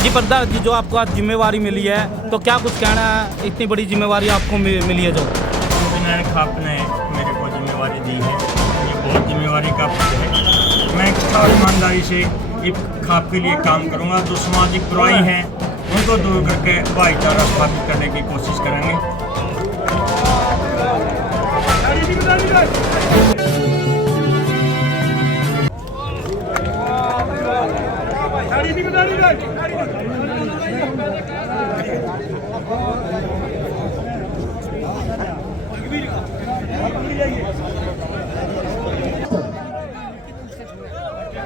जी प्रधान जी, जो आपको आज जिम्मेवारी मिली है तो क्या कुछ कहना है, इतनी बड़ी जिम्मेवारी आपको मिली है जो विनायक खाप ने मेरे को जिम्मेवारी दी है। ये बहुत जिम्मेवारी का पद है। मैं और ईमानदारी से इस खाप के लिए काम करूंगा। जो सामाजिक बुराई हैं उनको दूर करके भाईचारा स्थापित करने की कोशिश करेंगे।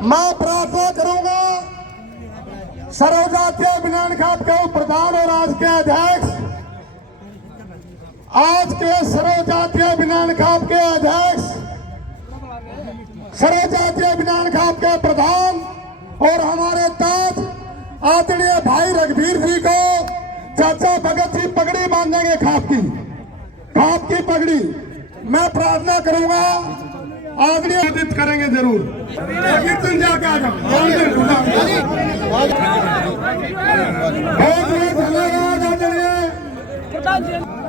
मैं प्रार्थना करूंगा सर्वजातीय विज्ञान खाप के प्रधान और आज के अध्यक्ष, आज के सर्वजातीय विज्ञान खाप के अध्यक्ष, सर्वजातीय विज्ञान खाप के प्रधान और हमारे ताज आदरणीय भाई रघुवीर जी को चाचा भगत जी पगड़ी बांधेंगे खाप की पगड़ी। मैं प्रार्थना करूंगा आदरणीय करेंगे जरूर। कीर्तन जाके आ जाओ। बहुत धन्यवाद आदरणीय,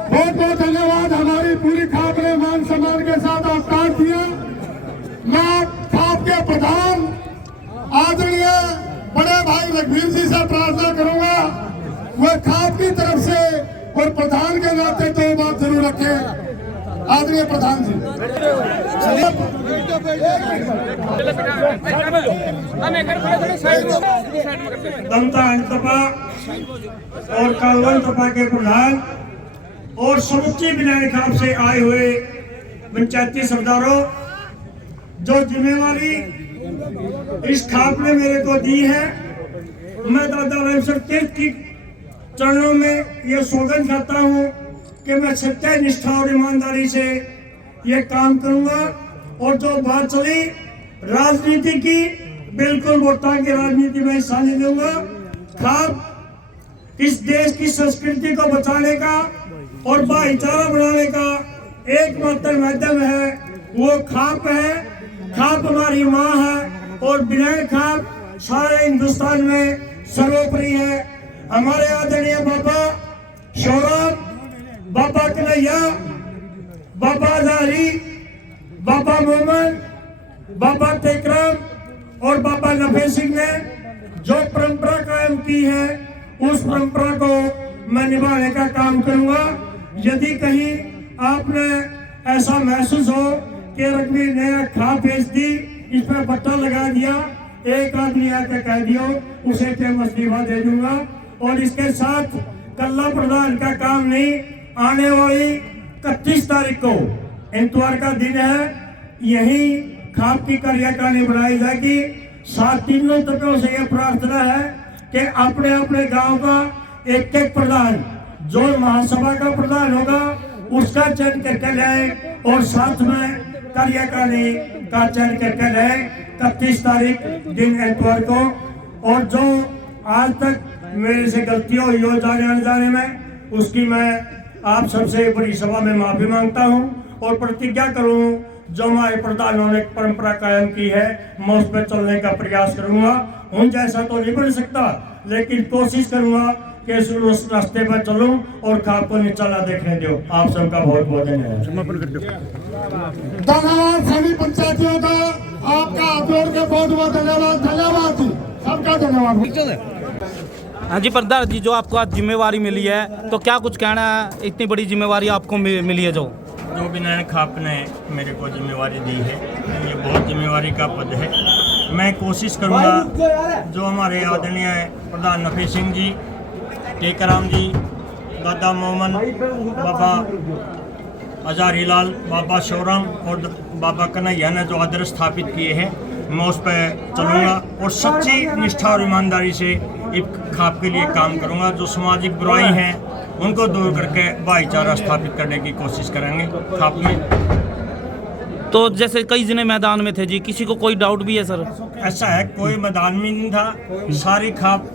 बहुत धन्यवाद। हमारी पूरी खाप ने मान सम्मान के साथ अवतार दिया। मैं खाप के प्रधान आदरणीय बड़े भाई रघुवीर जी से प्रार्थना करूंगा वह खाप की तरफ से और प्रधान के नाते तो बात जरूर रखें। आदरणीय प्रधान जी, दमता तपा और कालवन तपा के प्रधान और समूची विनायक खाप से आए हुए पंचायती सरदारों, जो जिम्मेवारी इस खाप ने मेरे को दी है, मैं दादा रामसर तीर्थ की चरणों में ये सौगंध करता हूँ कि मैं सत्य, निष्ठा और ईमानदारी से ये काम करूंगा। और जो बात चली राजनीति की, बिल्कुल वोटा की राजनीति में हिस्सा नहीं दूंगा। खाप इस देश की संस्कृति को बचाने का और भाईचारा बनाने का एकमात्र माध्यम है, वो खाप है। खाप हमारी माँ है और विनायक खाप सारे हिंदुस्तान में सर्वोपरि है। हमारे आदरणीय बाबा शौरभ, बाबा कन्हैया, बाबा हजारी, बाबा मोहम्मद, बाबा टेकराम और बाबा नफे सिंह ने जो परंपरा कायम की है, उस परंपरा को मैं निभाने का काम करूंगा। यदि कहीं आपने ऐसा महसूस हो कि रघुवीर ने खाप भेज दी, इस पर पट्टा लगा दिया, एक आदमी आकर कह दियो, उसे इस्तीफा दे दूंगा। और इसके साथ कल्ला प्रधान का काम नहीं, आने वाली 31 तारीख को इतवार का दिन है, यही खाप की कार्यकारिणी बनाई जाएगी। साथ तीनों तत्वों से यह प्रार्थना है कि अपने अपने गांव का एक एक प्रधान, जो महासभा का प्रधान होगा उसका चयन करके लाए और साथ में कार्यकारिणी का चयन करके लाए 31 तारीख दिन इतवार को। और जो आज तक मेरे से गलतियां हुई हो जाने आने जाने में, उसकी मैं आप सबसे बड़ी सभा में माफी मांगता हूं और प्रतिज्ञा करूं, जो हमारे प्रधानों ने परंपरा कायम की है, मैं उस पर चलने का प्रयास करूंगा। उन जैसा तो नहीं बन सकता, लेकिन कोशिश करूंगा कि उस रास्ते पर चलूं और खाप को निचला देखने दो। आप सबका बहुत बहुत धन्यवाद। समापन कर दो। धन्यवाद सभी पंचायतियों का, आपका हाथ जोड़ के बहुत बहुत धन्यवाद। धन्यवाद जी, सबका धन्यवाद। हाँ जी प्रधान जी, जो आपको आज जिम्मेवारी मिली है तो क्या कुछ कहना है, इतनी बड़ी जिम्मेवारी आपको मिली है जो विनायक खाप ने मेरे को जिम्मेवारी दी है, ये बहुत जिम्मेवारी का पद है। मैं कोशिश करूंगा जो हमारे आदरणीय प्रधान नफे सिंह जी, टेकराम जी, दादा मोहम्मद, बाबा हजारी लाल, बाबा शौरभ और बाबा कन्हैया ने जो आदर्श स्थापित किए हैं, मैं उस पर चलूँगा और सच्ची निष्ठा और ईमानदारी से इस खाप के लिए काम करूँगा। जो सामाजिक बुराई हैं उनको दूर करके भाईचारा स्थापित करने की कोशिश करेंगे खाप में। तो जैसे कई जने मैदान में थे जी, किसी को कोई डाउट भी है सर? ऐसा है, कोई मैदान में नहीं था, सारी खाप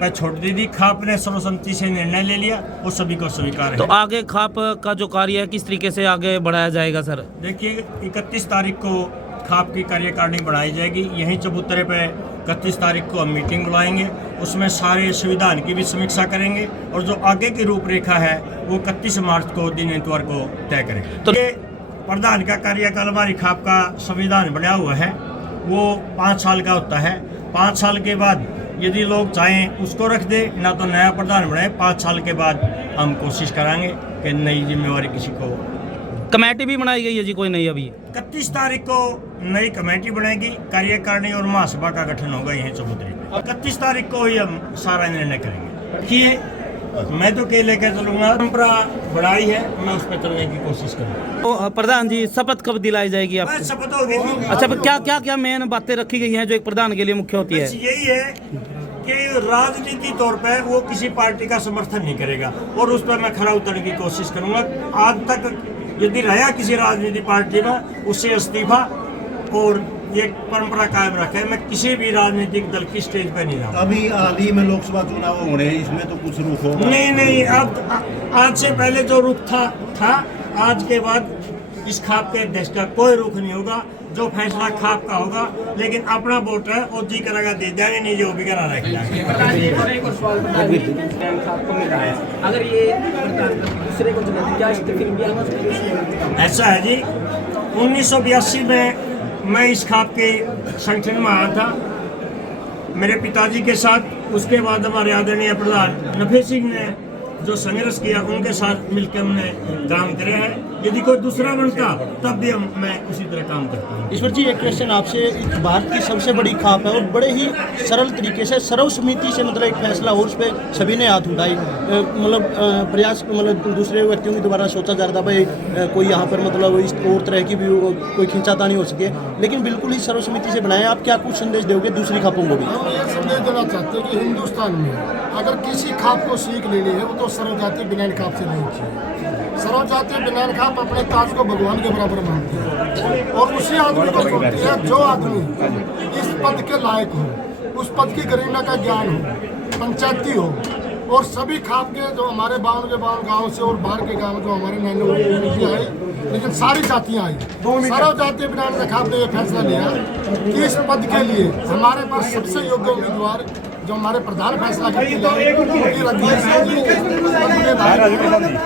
पे छोड़ दी थी। खाप ने सर्वसम्मति से निर्णय ले लिया, वो सभी को स्वीकार है। तो आगे खाप का जो कार्य है किस तरीके से आगे बढ़ाया जाएगा सर? देखिए 31 तारीख को खाप की कार्यकारिणी बढ़ाई जाएगी, यहीं चबूतरे पे 31 तारीख को हम मीटिंग बुलाएंगे, उसमें सारे संविधान की भी समीक्षा करेंगे और जो आगे की रूपरेखा है वो 31 मार्च को दिन इतवार को तय करेंगे। तो ये प्रधान का कार्यकाल हमारी खाप का संविधान बना हुआ है, वो 5 साल का होता है। 5 साल के बाद यदि लोग चाहें उसको रख दे, ना तो नया प्रधान बनाए। 5 साल के बाद हम कोशिश कराएंगे कि नई जिम्मेवारी किसी को। कमेटी भी बनाई गई है जी कोई नहीं? अभी 31 तारीख को नई कमेटी बनेगी, कार्यकारिणी और महासभा का गठन होगा यहीं चबूतरी में। 31 तारीख को ही हम सारा निर्णय करेंगे कि मैं तो के लेकर चलूंगा, परंपरा बढ़ाई है, मैं उस पर चलने की कोशिश करूँगा। तो प्रधान जी शपथ कब दिलाई जाएगी आपको? शपथ होगी। अच्छा, क्या मेन बातें रखी गई हैं जो एक प्रधान के लिए मुख्य होती है? यही है कि राजनीति तौर पर वो किसी पार्टी का समर्थन नहीं करेगा और उस पर मैं खरा उतरने की कोशिश करूंगा। आज तक यदि रहा किसी राजनीतिक पार्टी में, उससे इस्तीफा और ये परंपरा कायम रखे। मैं किसी भी राजनीतिक दल की स्टेज पर नहीं जाऊंगा। अभी हाल ही में लोकसभा चुनाव होने हैं, इसमें तो कुछ रुख होगा? नहीं, अब आज से पहले जो रुख था आज के बाद इस खाप के देश का कोई रुख नहीं होगा। जो फैसला खाप का होगा, लेकिन अपना वोट है वो जी करेगा दे देंगे, नहीं जो भी करा रखेंगे। अगर ये दूसरे को चुने क्या फिर भी ऐसा है जी, 1982 में मैं इस खाप के संगठन में आया था मेरे पिताजी के साथ। उसके बाद हमारे आदरणीय प्रधान नफे सिंह ने जो संघर्ष किया, उनके साथ मिलकर हमने काम करे हैं। यदि कोई दूसरा बनता तब भी मैं उसी तरह काम करता हूँ। ईश्वर जी, एक क्वेश्चन आपसे। भारत की सबसे बड़ी खाप है और बड़े ही सरल तरीके से सर्वसम्मति से मतलब एक फैसला हो, उस पर सभी ने हाथ उठाई। प्रयास दूसरे व्यक्तियों के द्वारा सोचा जा रहा था भाई कोई यहाँ पर मतलब इस और तरह की भी कोई खींचातानी हो सके, लेकिन बिल्कुल ही सर्वसम्मति से बनाया। आप क्या कुछ संदेश दोगे दूसरी खापों को भी? हम ये संदेश देना चाहते हैं कि हिंदुस्तान में अगर किसी खाप को सीख लेनी है वो तो सर्वजातीय बिनान खाप से नहीं चाहिए। सर्वजातीय बिनान खाप अपने ताज को भगवान के बराबर मानती है और उसी आदमी को चुनती है जो आदमी इस पद के लायक हो, उस पद की गरिमा का ज्ञान हो, पंचायती हो। और सभी खाप के जो हमारे 52 गाँव से और बाहर के गाँव जो हमारे नैनो आई, लेकिन सारी जातियाँ आई। सर्वजातीय बिनान खाप ने यह फैसला लिया कि इस पद के लिए हमारे पास सबसे योग्य उम्मीदवार जो हमारे प्रधान फैसला करते हैं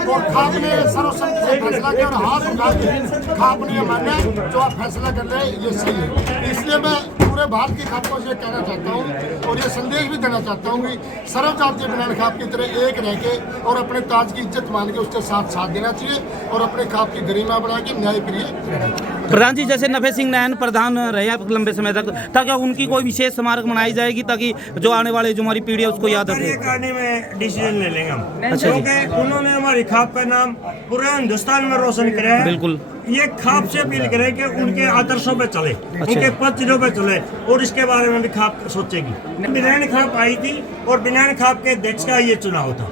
और खाप ने सर्वसम्मति से फैसला किया और हाथ उठा के खाप ने माना जो आप फैसला कर रहे हैं ये सही है। इसलिए मैं पूरे भारत की खापों से कहना चाहता हूँ और ये संदेश भी देना चाहता हूँ कि सर्वजातीय बिनान खाप की तरह एक रह के और अपने ताज की इज्जत मान के उसके साथ देना चाहिए और अपने खाप की गरिमा बना के न्यायप्रिय। प्रधान जी, जैसे नफे सिंह नैन प्रधान रहे लंबे समय तक, ताकि उनकी कोई विशेष स्मारक बनाई जाएगी ताकि जो आने वाले जो हमारी पीढ़ी है उसको याद रखे? कार्यकारिणी में डिसीजन ले लेंगे हम, क्योंकि उन्होंने हमारी खाप का नाम पूरे हिंदुस्तान में रोशन किया है। बिल्कुल, ये खाप से अपील करें कि उनके आदर्शों पे चले, उनके पद चिन्हों पे चले और इसके बारे में भी खाप सोचेगी। बिनान खाप आई थी और बिनान खाप के अध्यक्ष का ये चुनाव था।